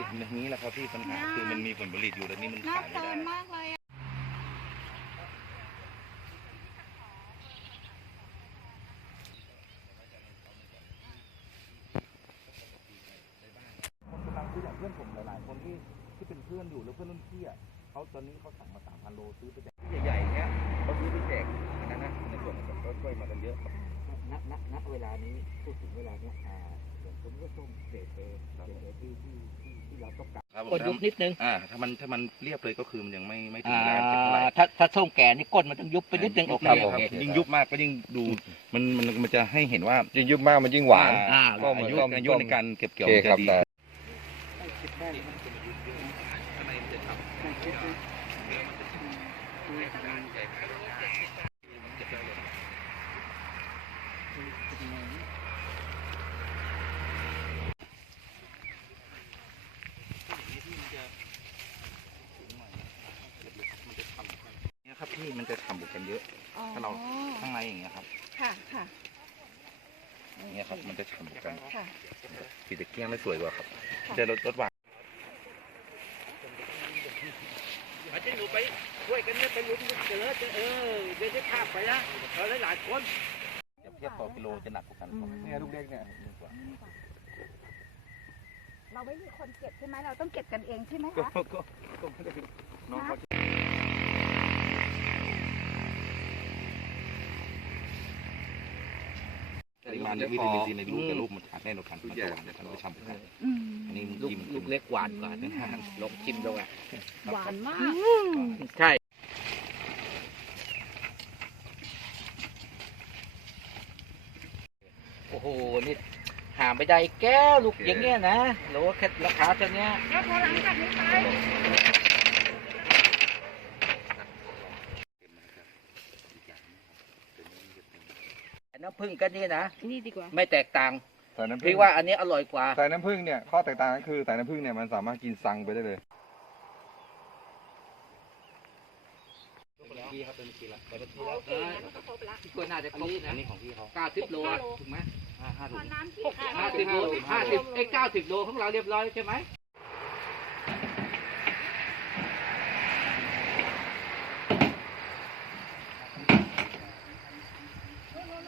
ือนี้แหละครับที่ปัญหาคือมันมีผลผลิตอยู่แต่นี่มันขายไม่ได้เพื่อนผมหลาย ๆ คนที่ที่เป็นเพื่อนอยู่แล้วเพือนรุ่นพี่อ่ะเขาตอนนี้เขาสั่งมาสามพันโลซื้อไปแจกใหญ่ ๆเนี้ยเขาซื้อไปแจกนะนะในส่วนของเขาช่วยมากันเยอะานี้พูดถึงเวลาเนี้ยอ่าผมก็ต้องเสียเตอร์เสียที่ที่ที่ที่เราต้องการกดยุบนิดนึงอ่าถ้ามันถ้ามันเรียบเลยก็คือมันยังไม่ไม่ถึงแรงใชไหมถ้าถ้าส้มแก่นี่ก้นมันต้องยุบไปนิดนึงโอกคคยิ่งยุบมากก็ยิ่งดูมันมันมันจะให้เห็นว่ายิ่งยุบมากมันยิ่งหวานอ่าก็มันยุบในการเก็บเกี่ยวจะดีครับที่มันจะทำาบุกกันเยอะถ้าเราข้างในอย่างเงี้ยครับ ค่ะ ค่ะเนี้ยครับ มันจะทำาบุกกัน ค่ะสีเกียงได้สวยกว่าครับเดี๋ยวรถรถหวานอาจจะหนูไป ช่วยกันนะไปลุ้นเจอเจอเออเดี๋ข้าไปละเราได้หลายคนเทียบต่อ กิโล จะหนักกว่ากันเนี่ยลูกเด็กเนี่ยเราไม่มีคนเก็บใช่ไหมเราต้องเก็บกันเองใช่ไหมคะริมาณวิตามินีีในรูปแต่รูปมันขาดแน่นอนทานทุกอย่างทานไปชัมทุกอยางอันนี้ลูกลูกเล็กหวานกว่าลองชิมดูอ่ะหวานมากใช่โอ้โห นี่หาไม่ได้แก้วลูกอย่างเงี้ยนะหรือว่าราคาเท่านี้แล้วพอหลังจากนี้ไปน้ำผึ้งก็นี่นะนี่ดีกว่า ไม่แตกต่างใส่น้ำผึ้งว่าอันนี้อร่อยกว่าใส่น้ำผึ้งเนี่ยข้อแตกต่างก็คือใส่น้ำผึ้งเนี่ยมันสามารถกินซังไปได้เลยพี่ครับเป็นกี่ละเป็นกี่ละเออที่ควรน่าจะครบนะนี่ของพี่เขาเก้าสิบโลถูกไหมห้าสิบโลห้าสิบเอ้เก้าสิบโลของเราเรียบร้อยใช่ไหม